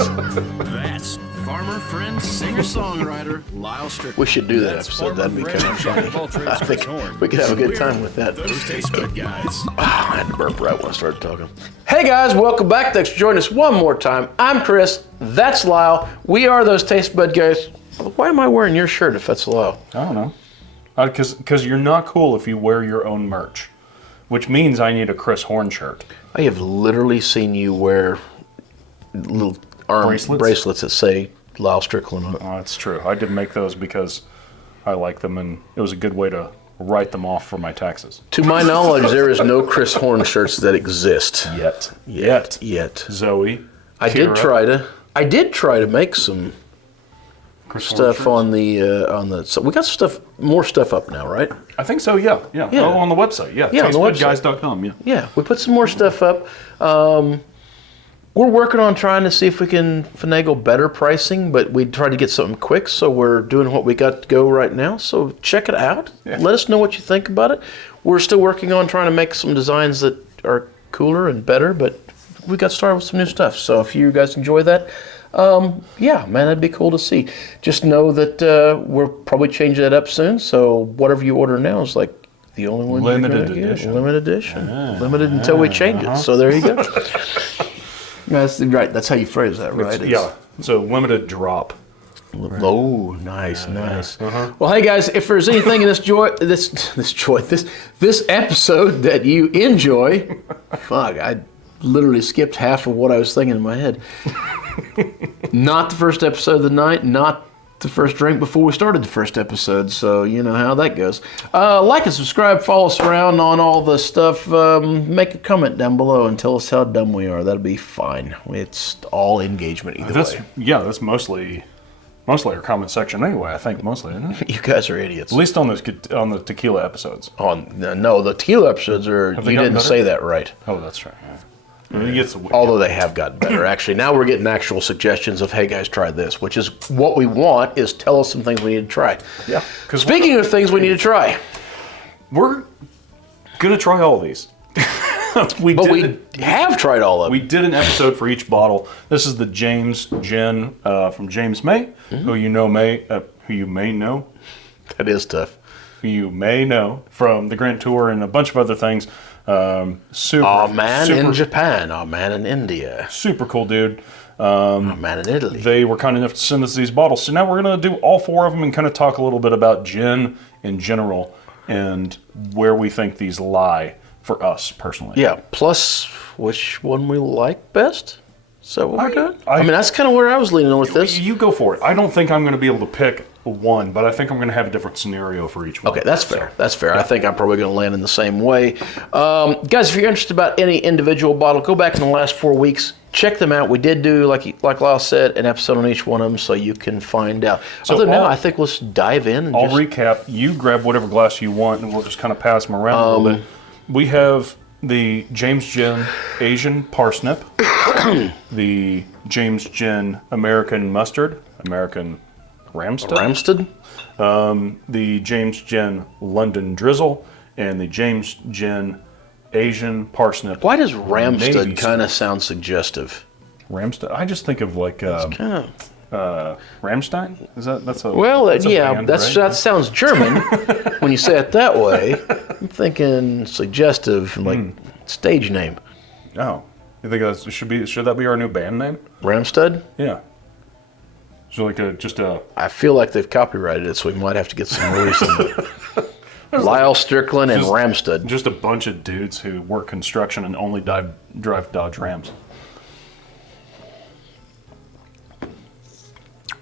That's farmer, friend, singer-songwriter, Lyal Strickland. We should do that episode. That'd be kind of funny. I think we could have a good time with that. Those Tastebudguys. I had to burp right when I started talking. Hey guys, welcome back. Thanks for joining us one more time. I'm Chris. That's Lyal. We are those Tastebudguys. Why am I wearing your shirt if that's Lyal? I don't know. Because you're not cool if you wear your own merch, which means I need a Chris Horn shirt. I have literally seen you wear little arm bracelets that say Lyal Strickland on it. Oh, that's true. I did make those because I like them, and it was a good way to write them off for my taxes. To my knowledge, there is no Chris Horn shirts that exist. Yet. Zoe. I did try to make some Chris stuff on the. So we got more stuff up now, right? I think so. Yeah. Oh, on the website. Yeah. Yeah, on the website. Tastebudguys.com. Yeah. Yeah, we put some more stuff up. We're working on trying to see if we can finagle better pricing, but we tried to get something quick, so we're doing what we got to go right now. So check it out. Yeah. Let us know what you think about it. We're still working on trying to make some designs that are cooler and better, but we got started with some new stuff. So if you guys enjoy that, yeah, man, that'd be cool to see. Just know that we're probably changing that up soon, so whatever you order now is like the only one limited edition. Limited edition. Limited until we change it. So there you go. That's right. That's how you phrase that, right? Yeah. So limited drop. Right. Oh, nice. Well, hey guys, if there's anything in this episode that you enjoy, fuck, I literally skipped half of what I was thinking in my head. Not the first episode of the night, not the first drink before we started the first episode, so you know how that goes. Like and subscribe, follow us around on all the stuff. Make a comment down below and tell us how dumb we are. That'll be fine. It's all engagement either way. Yeah, that's mostly our comment section anyway. I think mostly, isn't it? You guys are idiots. At least on the Tequila episodes. No, the Tequila episodes are. You didn't say that right. Oh, that's right. Yeah. Although they have gotten better, actually. Now we're getting actual suggestions of, hey guys, try this, which is what we want, is tell us some things we need to try. Yeah. Speaking of things we need to try. We're going to try all these. we have tried all of them. We did an episode for each bottle. This is the Jame Gin from James May, who you may know. That is tough. Who you may know from the Grand Tour and a bunch of other things. In Japan, our man in India. Super cool dude. Our man in Italy. They were kind enough to send us these bottles. So now we're going to do all four of them and kind of talk a little bit about gin in general and where we think these lie for us personally. Yeah, plus which one we like best. Is that what we're doing? I mean, that's kind of where I was leaning on with this. You go for it. I don't think I'm going to be able to pick one, but I think I'm going to have a different scenario for each one. Okay, that's fair. That's fair. Yeah. I think I'm probably going to land in the same way. Guys, if you're interested about any individual bottle, go back in the last 4 weeks. Check them out. We did do, like Lyal said, an episode on each one of them, so you can find out. So other than that, I think let's dive in. And recap. You grab whatever glass you want, and we'll just kind of pass them around a little bit. We have the James Gin Asian Parsnip, the James Gin American Mustard, American Ramsted, the James Gin London Drizzle, and the James Gin Asian Parsnip. Why does Ramsted kind of sound suggestive? Ramsted? I just think of like Rammstein. Is that's a band, that sounds German when you say it that way. I'm thinking suggestive, like stage name. Oh, you think that should that be our new band name? Ramsted? Yeah. So I feel like they've copyrighted it, so we might have to get some release on it. Lyal Strickland and Ramsted. Just a bunch of dudes who work construction and only drive Dodge Rams.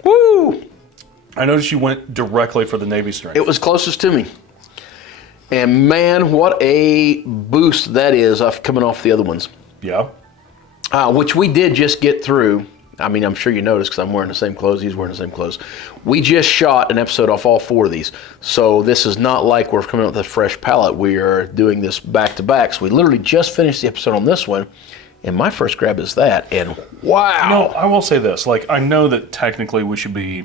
Woo! I noticed you went directly for the Navy strength. It was closest to me. And man, what a boost that is coming off the other ones. Yeah. Which we did just get through. I mean, I'm sure you noticed because I'm wearing the same clothes, he's wearing the same clothes. We just shot an episode off all four of these. So this is not like we're coming out with a fresh palette. We are doing this back to back. So we literally just finished the episode on this one. And my first grab is that. And wow. No, I will say this. Like, I know that technically we should be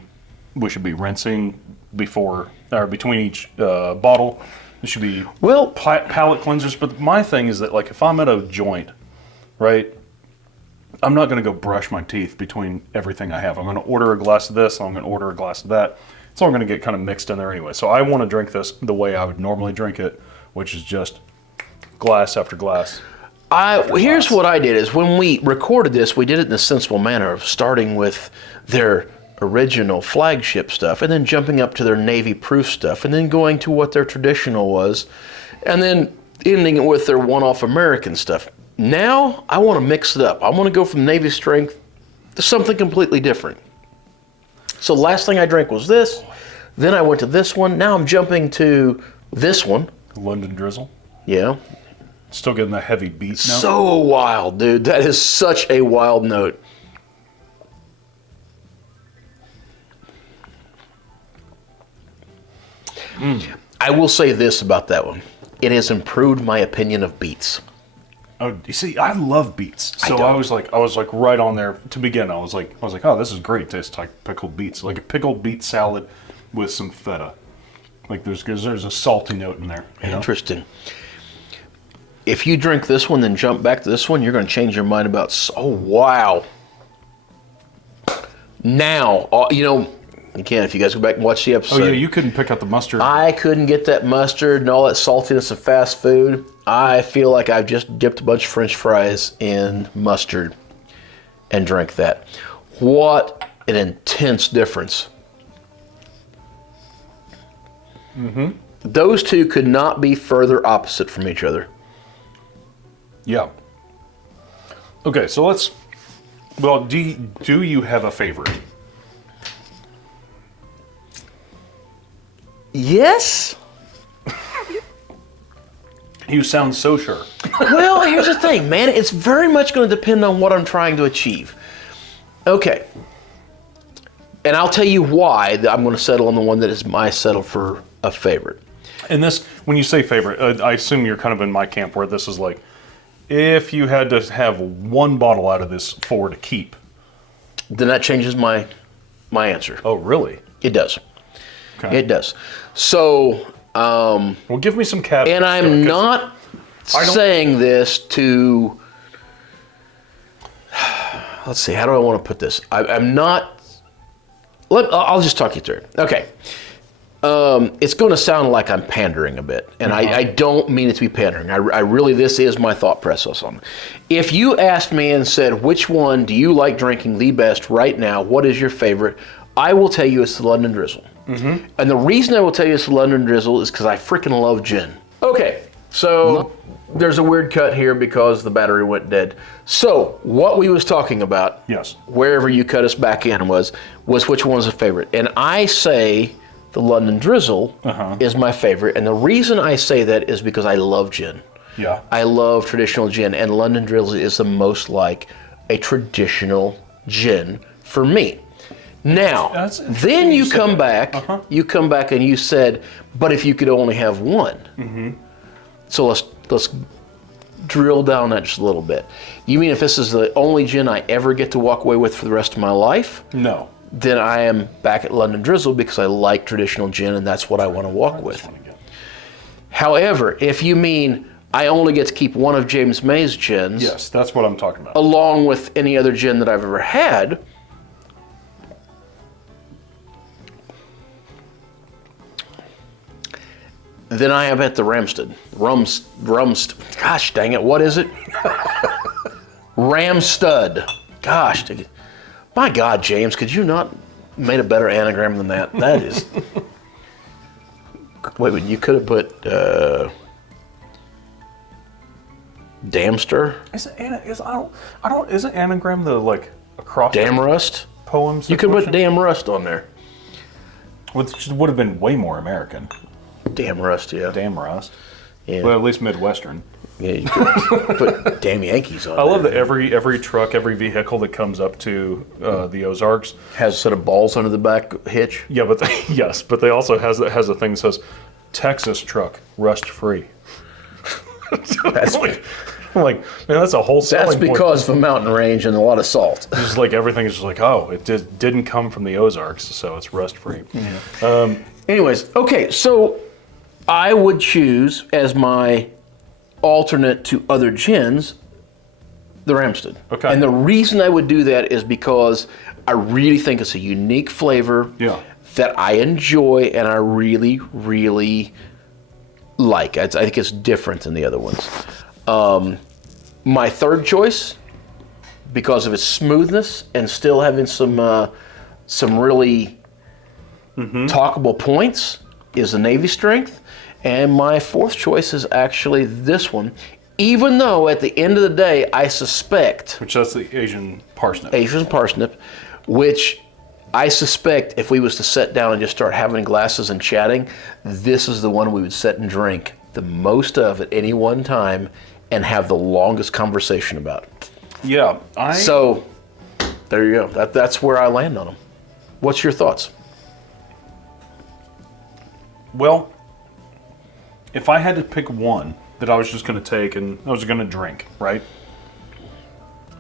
rinsing before or between each bottle. There should be palate cleansers. But my thing is that, like, if I'm at a joint, right? I'm not going to go brush my teeth between everything I have. I'm going to order a glass of this, I'm going to order a glass of that. It's all going to get kind of mixed in there anyway. So I want to drink this the way I would normally drink it, which is just glass after glass. Here's what I did is when we recorded this, we did it in a sensible manner of starting with their original flagship stuff and then jumping up to their Navy proof stuff and then going to what their traditional was and then ending it with their one-off American stuff. Now I want to mix it up. I want to go from Navy strength to something completely different. So last thing I drank was this. Then I went to this one. Now I'm jumping to this one. London Drizzle. Yeah. Still getting that heavy beat note. So wild, dude. That is such a wild note. I will say this about that one. It has improved my opinion of beets. Oh, you see, I love beets. So I was like right on there to begin. I was like, oh, this is great. It tastes like pickled beets, like a pickled beet salad with some feta. Like there's a salty note in there. You know? Interesting. If you drink this one, then jump back to this one, you're going to change your mind about. Oh wow! Now, you can if you guys go back and watch the episode. Oh yeah, you couldn't pick out the mustard. I couldn't get that mustard and all that saltiness of fast food. I feel like I've just dipped a bunch of French fries in mustard and drank that. What an intense difference. Mm-hmm. Those two could not be further opposite from each other. Yeah. Okay, so let's. Well, do you have a favorite? Yes. You sound so sure. Well, here's the thing, man. It's very much going to depend on what I'm trying to achieve. Okay. And I'll tell you why I'm going to settle on the one that is my settle for a favorite. And this, when you say favorite, I assume you're kind of in my camp where this is like, if you had to have one bottle out of this for to keep. Then that changes my answer. Oh, really? It does. Okay. It does. So, well, give me some caveats. and I'm not saying this to, let's see, how do I want to put this? I'm not, I'll just talk you through it. Okay. It's going to sound like I'm pandering a bit, and I don't mean it to be pandering. I really, this is my thought process on it. If you asked me and said, which one do you like drinking the best right now, what is your favorite, I will tell you it's the London Drizzle. Mm-hmm. And the reason I will tell you it's the London Drizzle is because I freaking love gin. Okay, so there's a weird cut here because the battery went dead. So what we was talking about, yes, wherever you cut us back in was which one was a favorite. And I say the London Drizzle is my favorite. And the reason I say that is because I love gin. Yeah. I love traditional gin, and London Drizzle is the most like a traditional gin for me. Now, then you come back, and you said, but if you could only have one. Mm-hmm. So let's drill down that just a little bit. You mean if this is the only gin I ever get to walk away with for the rest of my life? No. Then I am back at London Drizzle because I like traditional gin and that's what I want to walk with. However, if you mean I only get to keep one of James May's gins. Yes, that's what I'm talking about. Along with any other gin that I've ever had. Then I am at the Ramsted. Gosh dang it, what is it? Ramstud. Gosh, my God, James, could you not made a better anagram than that? That is. Wait, you could have put Damster. Isn't anagram the like across Damrust poems? You could put Damrust on there. Which would have been way more American. Damrust, yeah. Damrust. Yeah. Well, at least Midwestern. Yeah, you could put Damn Yankees on I there. love that every truck, every vehicle that comes up to the Ozarks has a set of balls under the back hitch. Yeah, but but they also has a thing that says Texas truck rust free. That's like, man, that's a whole selling That's because of a mountain range and a lot of salt. Just like everything is just like, oh, it didn't come from the Ozarks, so it's rust free. Yeah. Anyways, okay, so I would choose as my alternate to other gins The Ramstead. Okay. And the reason I would do that is because I really think it's a unique flavor that I enjoy and I really, really like. I think it's different than the other ones. My third choice, because of its smoothness and still having some really talkable points, is the Navy Strength. And my fourth choice is actually this one, even though at the end of the day, I suspect... Which that's the Asian parsnip. Asian parsnip, which I suspect if we was to sit down and just start having glasses and chatting, this is the one we would sit and drink the most of at any one time and have the longest conversation about. Yeah. So, there you go. That's where I land on them. What's your thoughts? Well, if I had to pick one that I was just going to take and I was going to drink, right?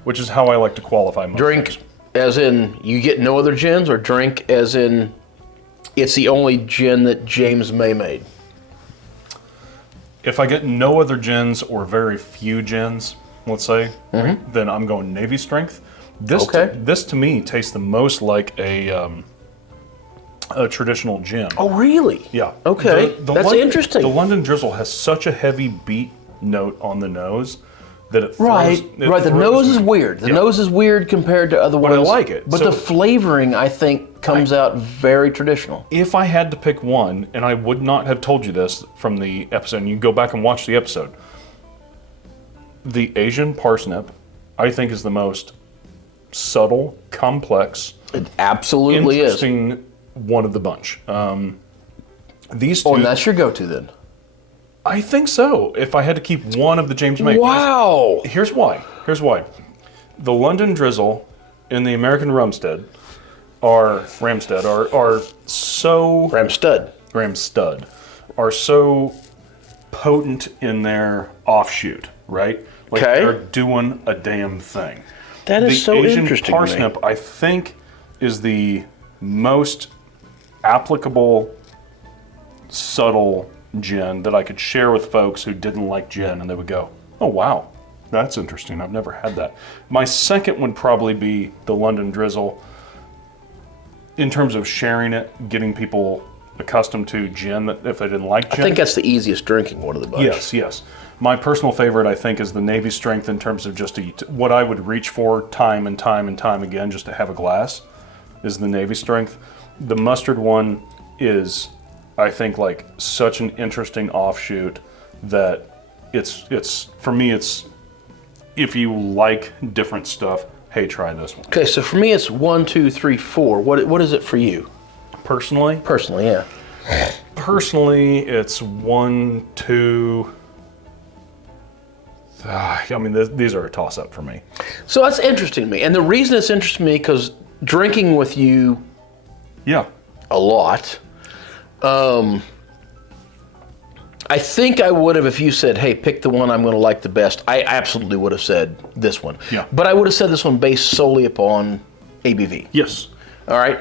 Which is how I like to qualify most Drink things. as in you get no other gins, or drink as in it's the only gin that James May made? If I get no other gins or very few gins, let's say, then I'm going Navy Strength. This to me tastes the most like a traditional gin. Oh, really? Yeah. Okay, that's interesting. The London Drizzle has such a heavy beet note on the nose that it throws, Right. The nose is weird. The nose is weird compared to other ones. I like it. But So- the flavoring, I think, comes out very traditional. If I had to pick one, and I would not have told you this from the episode, and you can go back and watch the episode, the Asian parsnip, I think, is the most subtle, complex, It absolutely is. interesting one of the bunch. These two, Oh, and that's your go-to then? I think so. If I had to keep one of the James May. Wow. Here's why. The London Drizzle and the American Ramstead are so Ramstud are so potent in their offshoot, right? Like Okay. they're doing a damn thing. That is The so Asian interesting to me. parsnip, I think, is the most applicable, subtle gin that I could share with folks who didn't like gin, and they would go, "Oh wow, that's interesting. I've never had that." My second would probably be the London Drizzle. In terms of sharing it, getting people accustomed to gin, that if they didn't like gin. I think that's the easiest drinking one of the bunch. Yes. My personal favorite, I think, is the Navy Strength in terms of just what I would reach for time and time and time again just to have a glass, is the Navy Strength. The mustard one is, I think, like such an interesting offshoot that it's for me, it's, if you like different stuff, hey, try this one. Okay, so for me it's 1, 2, 3, 4. What is it for you? Personally, Yeah. it's 1, 2. I mean, these are a toss-up for me. So that's interesting to me. And the reason it's interesting to me, because drinking with you Yeah. a lot, I think I would have, if you said, hey, pick the one I'm going to like the best, I absolutely would have said this one. Yeah. But I would have said this one based solely upon ABV. Yes. All right?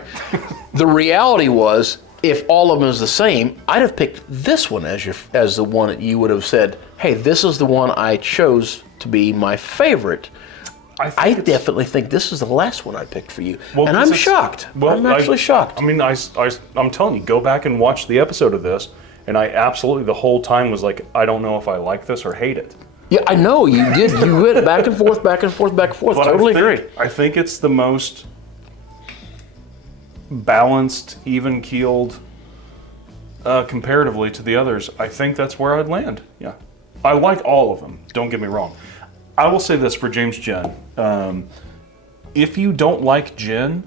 The reality was, if all of them is the same, I'd have picked this one as the one that you would have said, hey, this is the one I chose to be my favorite. I definitely think this is the last one I picked for you. Well, and I'm shocked. I'm actually shocked. I mean, I'm telling you, go back and watch the episode of this, and I absolutely, the whole time was like, I don't know if I like this or hate it. Yeah, I know, you did. You went back and forth, back and forth, back and forth. But Totally agree. I think it's the most balanced, even-keeled, comparatively to the others. I think that's where I'd land. Yeah. I like all of them, don't get me wrong. I will say this for James Gin. If you don't like gin,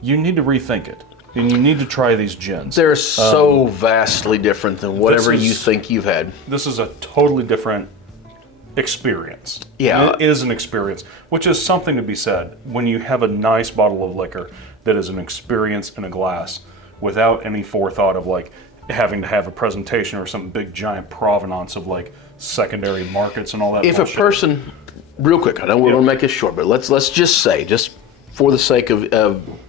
you need to rethink it. And you need to try these gins. They're so vastly different than whatever this is- you think you've had. This is a totally different experience. Yeah. It is an experience, which is something to be said. When you have a nice bottle of liquor that is an experience in a glass without any forethought of like having to have a presentation or some big giant provenance of like secondary markets and all that If bullshit. a person, real quick, I know we're going to make this short, but let's just say, just for the sake of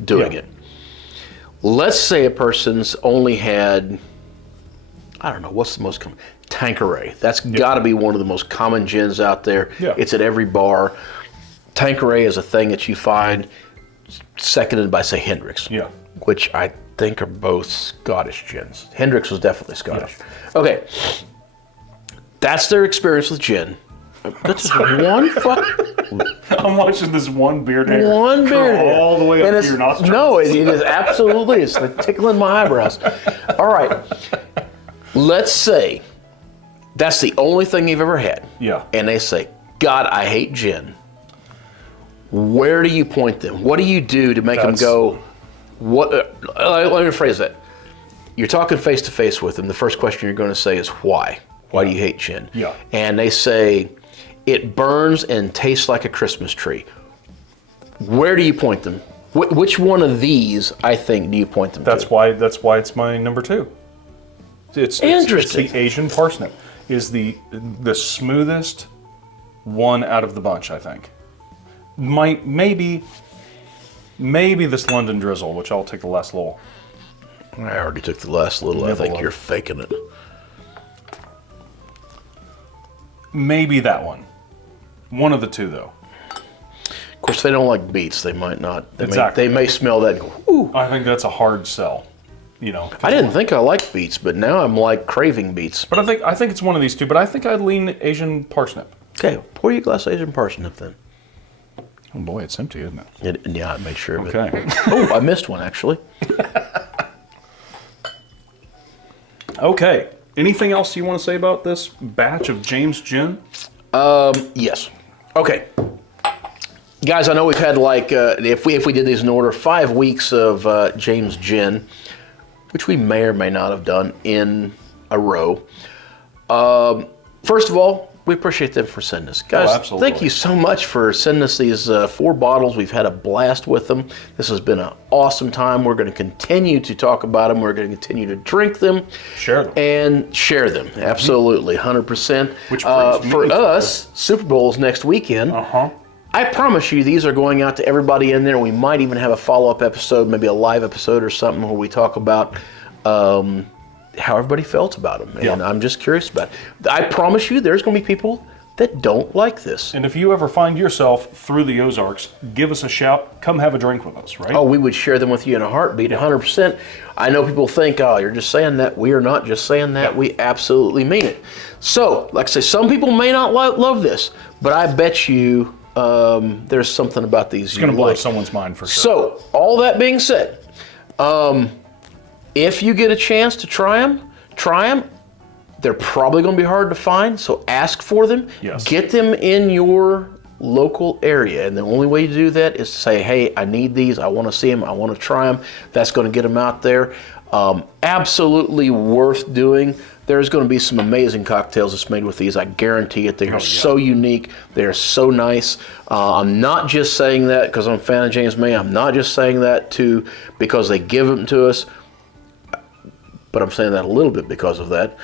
doing Yeah. it, let's say a person's only had, I don't know, what's the most common? Tanqueray. That's got to be one of the most common gins out there. Yeah. It's at every bar. Tanqueray is a thing that you find seconded by, say, Hendrick's. Yeah. Which I think are both Scottish gins. Hendrick's was definitely Scottish. Yeah. Okay. That's their experience with gin. That's just one I'm watching this one beard hair one beard hair. all the way up to your nostrils. No, it is absolutely. It's like tickling my eyebrows. All right. Let's say that's the only thing you've ever had. Yeah. And they say, God, I hate gin. Where do you point them? What do you do to make them go, what? Let me rephrase that. You're talking face to face with them. The first question you're going to say is, why? Why do you hate gin? Yeah. And they say, it burns and tastes like a Christmas tree. Where do you point them? Which one of these, I think, do you point them to? That's why it's my number 2. It's Interesting. It's the Asian parsnip is the smoothest one out of the bunch, I think. Maybe this London drizzle, which I'll take the last little. I already took the last little. I think you're faking it. Maybe that one. One of the two, though. Of course, they don't like beets. They might not. Exactly. They may smell that and go, ooh. I think that's a hard sell. You know. I didn't think I liked beets, but now I'm like craving beets. But I think it's one of these two. But I think I'd lean Asian parsnip. Okay, pour you a glass of Asian parsnip then. Oh boy, it's empty, isn't it? Yeah, I made sure of it. Okay. Oh, I missed one actually. Okay. Anything else you want to say about this batch of James Gin? Yes. Okay. Guys, I know we've had like, if we did these in order, 5 weeks of James Gin, which we may or may not have done in a row. First of all, we appreciate them for sending us. Guys, absolutely. Thank you so much for sending us these 4 bottles. We've had a blast with them. This has been an awesome time. We're going to continue to talk about them. We're going to continue to drink them. Share them. And share them. Absolutely, 100%. Which brings me for to us, Super Bowl's next weekend. Uh-huh. I promise you these are going out to everybody in there. We might even have a follow-up episode, maybe a live episode or something where we talk about how everybody felt about them. And I'm just curious about it. I promise you there's going to be people that don't like this. And if you ever find yourself through the Ozarks, give us a shout. Come have a drink with us, right? Oh, we would share them with you in a heartbeat, 100%. I know people think, oh, you're just saying that. We are not just saying that. We absolutely mean it. So, like I say, some people may not love this, but I bet you there's something about these it's going to blow someone's mind for sure. So, all that being said, if you get a chance to try them. They're probably going to be hard to find, so ask for them. Yes. Get them in your local area, and the only way to do that is to say, hey, I need these, I want to see them, I want to try them. That's going to get them out there. Absolutely worth doing. There's going to be some amazing cocktails that's made with these. I guarantee it. They are so unique. They are so nice. I'm not just saying that because I'm a fan of James May. I'm not just saying that because they give them to us. But I'm saying that a little bit because of that.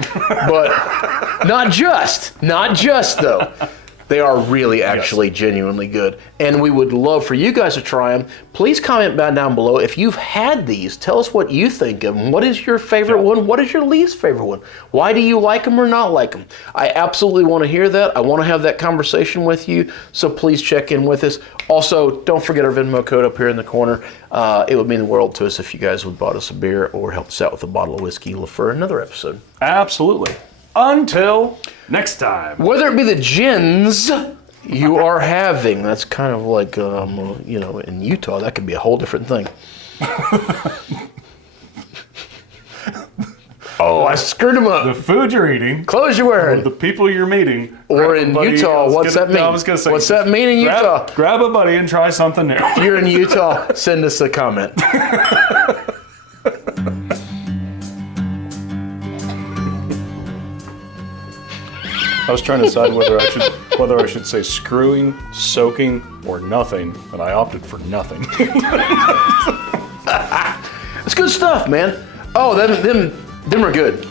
But not just though. They are really actually genuinely good. And we would love for you guys to try them. Please comment down below. If you've had these, tell us what you think of them. What is your favorite one? What is your least favorite one? Why do you like them or not like them? I absolutely want to hear that. I want to have that conversation with you. So please check in with us. Also, don't forget our Venmo code up here in the corner. It would mean the world to us if you guys would bought us a beer or help us out with a bottle of whiskey for another episode. Absolutely. Until next time. Whether it be the gins you are having, that's kind of like, in Utah, that could be a whole different thing. Oh, I screwed him up. The food you're eating. Clothes you're wearing. The people you're meeting. Or in Utah, what's that mean? I was gonna say, what's that mean in Utah? Grab a buddy and try something new. If you're in Utah, send us a comment. I was trying to decide whether I should say screwing, soaking, or nothing, and I opted for nothing. It's good stuff, man. Oh, them are good.